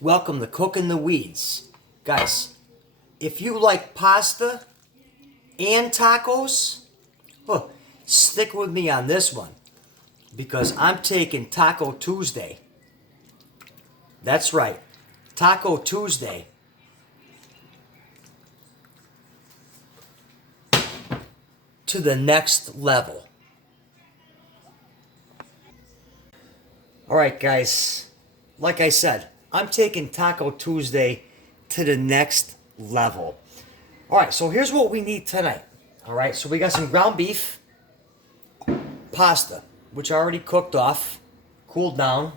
Welcome to Cooking the Weeds. Guys, if you like pasta and tacos, oh, stick with me on this one because I'm taking Taco Tuesday. That's right, Taco Tuesday to the next level. Alright guys, like I said, I'm taking Taco Tuesday to the next level. Alright, so here's what we need tonight. Alright, so we got some ground beef, pasta, which I already cooked off, cooled down,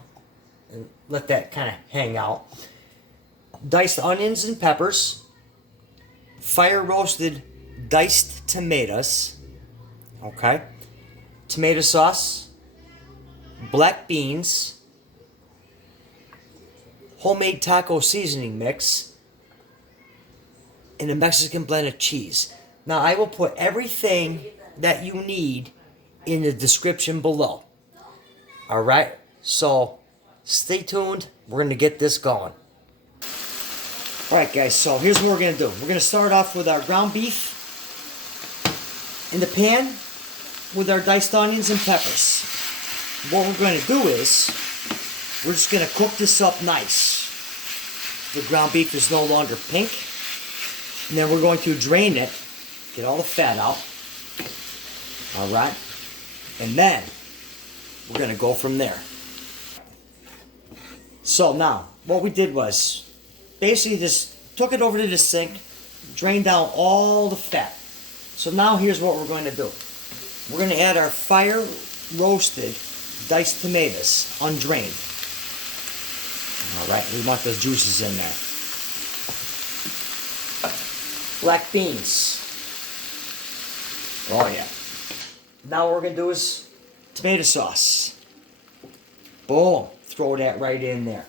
and let that kind of hang out. Diced onions and peppers, fire roasted diced tomatoes, okay, tomato sauce, black beans, homemade taco seasoning mix, and a Mexican blend of cheese. Now I will put everything that you need in the description below. Alright, so stay tuned. We're going to get this going. Alright guys, so here's what we're going to do. We're going to start off with our ground beef in the pan with our diced onions and peppers. What we're going to do is we're just going to cook this up nice. The ground beef is no longer pink. And then we're going to drain it, get all the fat out. Alright. And then we're going to go from there. So now, what we did was basically just took it over to the sink, drained down all the fat. So now here's what we're going to do. We're going to add our fire roasted diced tomatoes, undrained. Alright, we want those juices in there. Black beans. Oh yeah. Now what we're going to do is tomato sauce. Boom. Throw that right in there.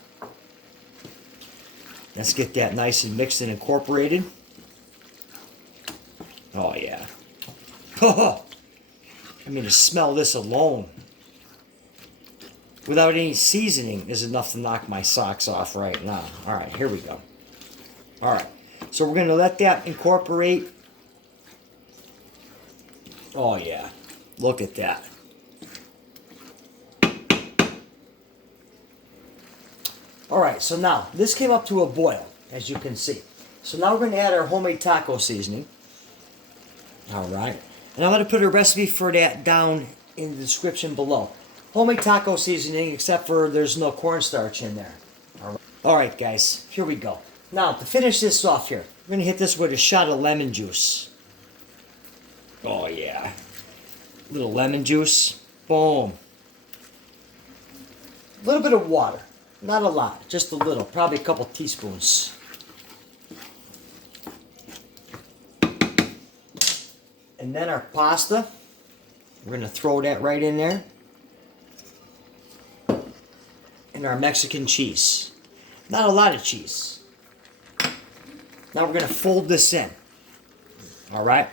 Let's get that nice and mixed and incorporated. Oh yeah. I mean, to smell this alone without any seasoning is enough to knock my socks off right now. Alright, here we go. Alright, so we're going to let that incorporate. Oh yeah, look at that. Alright, so now, this came up to a boil, as you can see. So now we're going to add our homemade taco seasoning. Alright, and I'm going to put a recipe for that down in the description below. Homemade taco seasoning, except for there's no cornstarch in there. Alright guys, here we go. Now, to finish this off here, we're going to hit this with a shot of lemon juice. Oh yeah. Little lemon juice. Boom. A little bit of water. Not a lot, just a little. Probably a couple teaspoons. And then our pasta. We're going to throw that right in there. And our Mexican cheese. Not a lot of cheese. Now we're going to fold this in. Alright?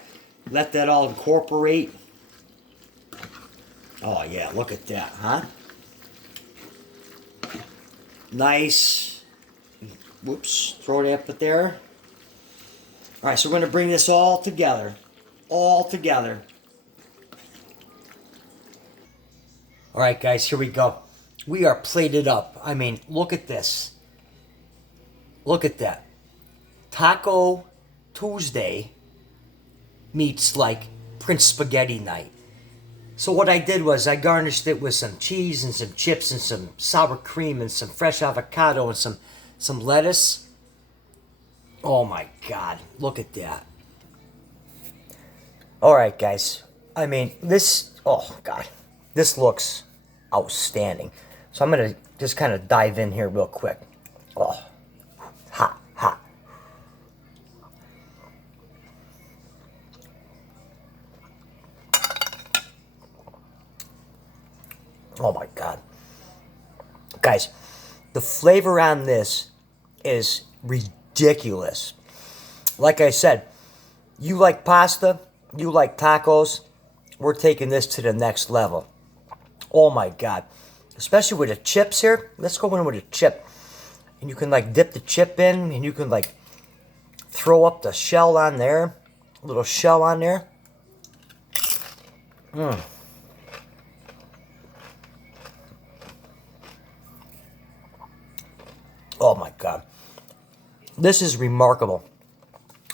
Let that all incorporate. Oh yeah, look at that, huh? Nice. Whoops, throw that up there. Alright, so we're going to bring this all together. All together. Alright guys, here we go. We are plated up. I mean, look at this. Look at that. Taco Tuesday meets like Prince Spaghetti night. So what I did was I garnished it with some cheese and some chips and some sour cream and some fresh avocado and some lettuce. Oh my God, look at that. Alright guys, I mean this, oh God, this looks outstanding. So I'm going to just kind of dive in here real quick. Oh, hot, hot. Oh my God. Guys, the flavor on this is ridiculous. Like I said, you like pasta, you like tacos, we're taking this to the next level. Oh my God. Especially with the chips here. Let's go in with a chip. And you can like dip the chip in, and you can like throw up the shell on there. A little shell on there. Oh my God. This is remarkable.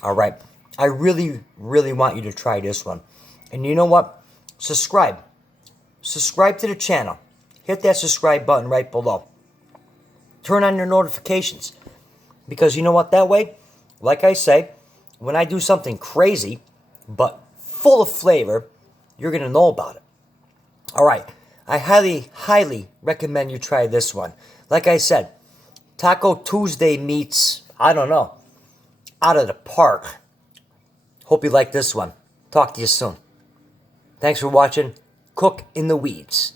All right. I really, really want you to try this one. And you know what? Subscribe. Subscribe to the channel. Hit that subscribe button right below. Turn on your notifications. Because you know what? That way, like I say, when I do something crazy, but full of flavor, you're going to know about it. All right. I highly, highly recommend you try this one. Like I said, Taco Tuesday meets, I don't know, out of the park. Hope you like this one. Talk to you soon. Thanks for watching Cook in the Weeds.